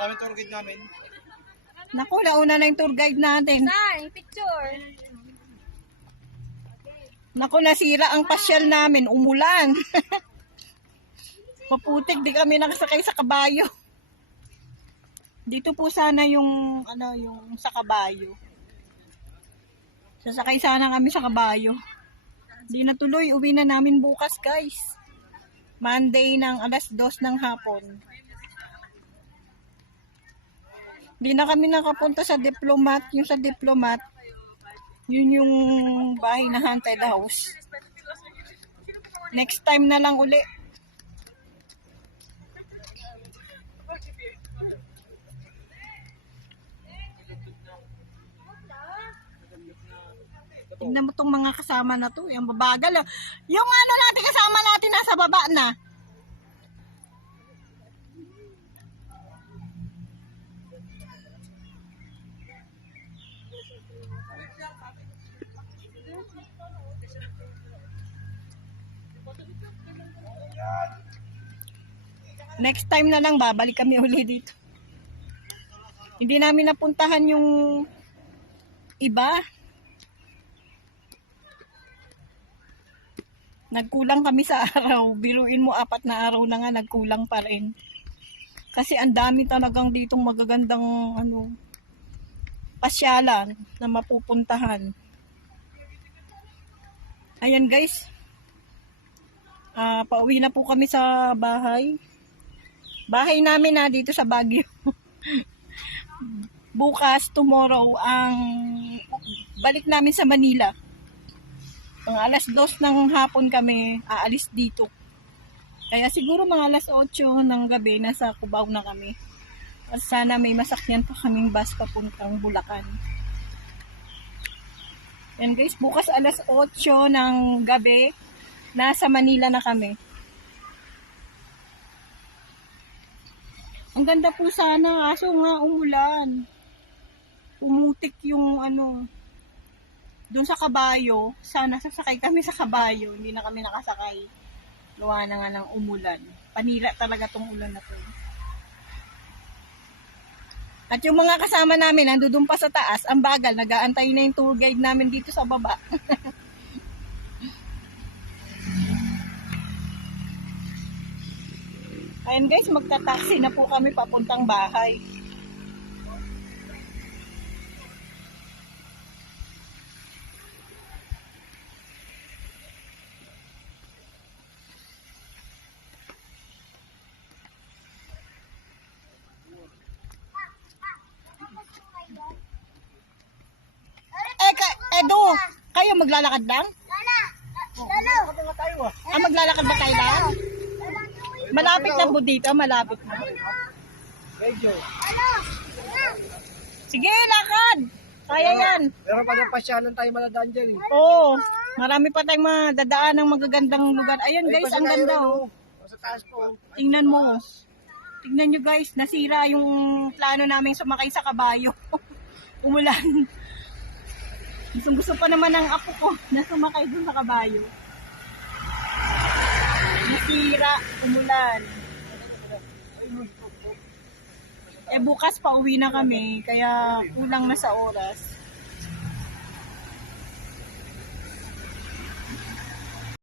Maraming tour guide namin. Naku, nauna na yung tour guide natin. Picture. Naku, nasira ang pasyal namin. Umulan. Paputik, di kami nakasakay sa kabayo. Dito po sana yung, yung sa kabayo. Sasakay sana kami sa kabayo. Di na tuloy, uwi na namin bukas, guys. Monday ng 2:00 ng hapon. Di na kami nakapunta sa Diplomat. Yung sa Diplomat, yun yung bahay na haunted house. Next time na lang uli. Tignan mo tong mga kasama na to. Yung babagal. Yung ano natin kasama natin nasa baba na. Next time na lang babalik kami uli dito. Hindi namin napuntahan yung iba. Nagkulang kami sa araw. Biruin mo 4 na araw na nga nagkulang pa rin. Kasi ang dami talagang ditong magagandang pasyalan na mapupuntahan. Ayan guys. Pauwi na po kami sa bahay. Bahay namin na dito sa Baguio. Bukas, tomorrow, ang balik namin sa Manila. Ang 2:00 ng hapon kami aalis dito. Kaya siguro mga 8:00 ng gabi nasa Cubao na kami. At sana may masakyan pa kaming bus papuntang Bulacan. Yan guys, bukas 8:00 ng gabi nasa Manila na kami. Ang ganda po sana, aso nga umulan. Umutik yung doon sa kabayo. Sana sasakay kami sa kabayo. Hindi na kami nakasakay. Gawa na nga ng umulan. Panira talaga tong ulan na to. At yung mga kasama namin, nandun pa sa taas, ang bagal, nag-aantay na yung tour guide namin dito sa baba. Ayan guys, magta-taxi na po kami papuntang bahay. Edo, kayo maglalakad lang? Maglalakad ba kayo lang? Malapit lang po dito, malapit na. Sige, lakad! Kaya yan. Meron pa ng pasyalan tayo maladaan dyan. Oo, marami pa tayong madadaan ng magagandang lugar. Ayun guys, ang ganda oh. Sa taas po. Tingnan mo. Tingnan nyo guys, nasira yung plano namin sumakay sa kabayo. Umulan. Gusto pa naman ng apo ko na sumakay dun sa kabayo. Nasira, umulan. Bukas pa uwi na kami, kaya kulang na sa oras.